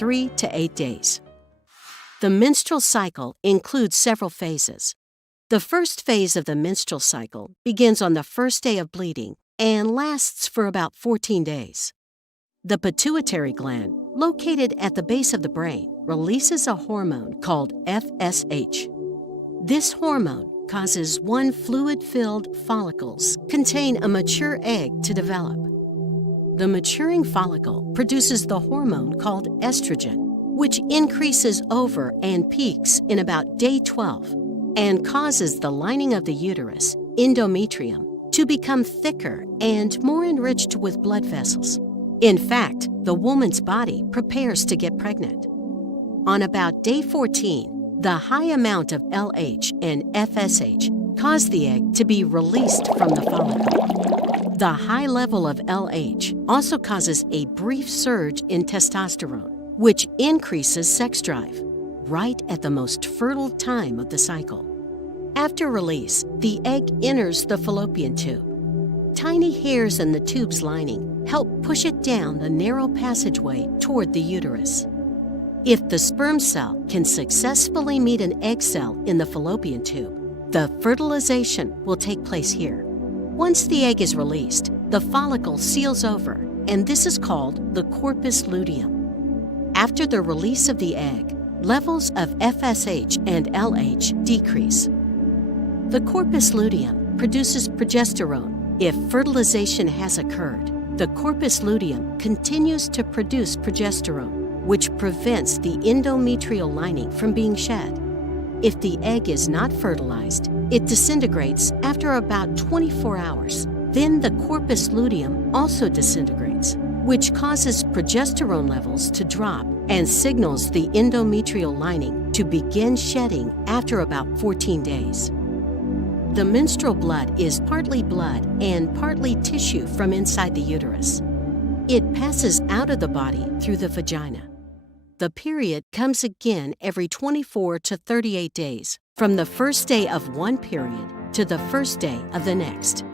3 to 8 days. The menstrual cycle includes several phases. The first phase of the menstrual cycle begins on the first day of bleeding and lasts for about 14 days. The pituitary gland, located at the base of the brain, releases a hormone called FSH. This hormone causes one fluid-filled follicles contain a mature egg to develop. The maturing follicle produces the hormone called estrogen, which increases over and peaks in about day 12 and causes the lining of the uterus, endometrium, to become thicker and more enriched with blood vessels. In fact, the woman's body prepares to get pregnant. On about day 14, the high amount of LH and FSH cause the egg to be released from the follicle. The high level of LH also causes a brief surge in testosterone, which increases sex drive, right at the most fertile time of the cycle. After release, the egg enters the fallopian tube. Tiny hairs in the tube's lining help push it down the narrow passageway toward the uterus. If the sperm cell can successfully meet an egg cell in the fallopian tube, the fertilization will take place here. Once the egg is released, the follicle seals over, and this is called the corpus luteum. After the release of the egg, levels of FSH and LH decrease. The corpus luteum produces progesterone. If fertilization has occurred, the corpus luteum continues to produce progesterone, which prevents the endometrial lining from being shed. If the egg is not fertilized, it disintegrates after about 24 hours. Then the corpus luteum also disintegrates, which causes progesterone levels to drop and signals the endometrial lining to begin shedding after about 14 days. The menstrual blood is partly blood and partly tissue from inside the uterus. It passes out of the body through the vagina. The period comes again every 24 to 38 days, from the first day of one period to the first day of the next.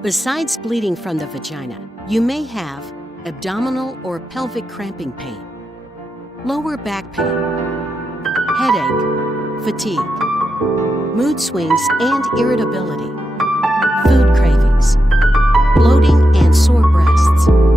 Besides bleeding from the vagina, you may have abdominal or pelvic cramping pain, lower back pain, headache, fatigue, mood swings and irritability, food cravings, bloating and sore breasts.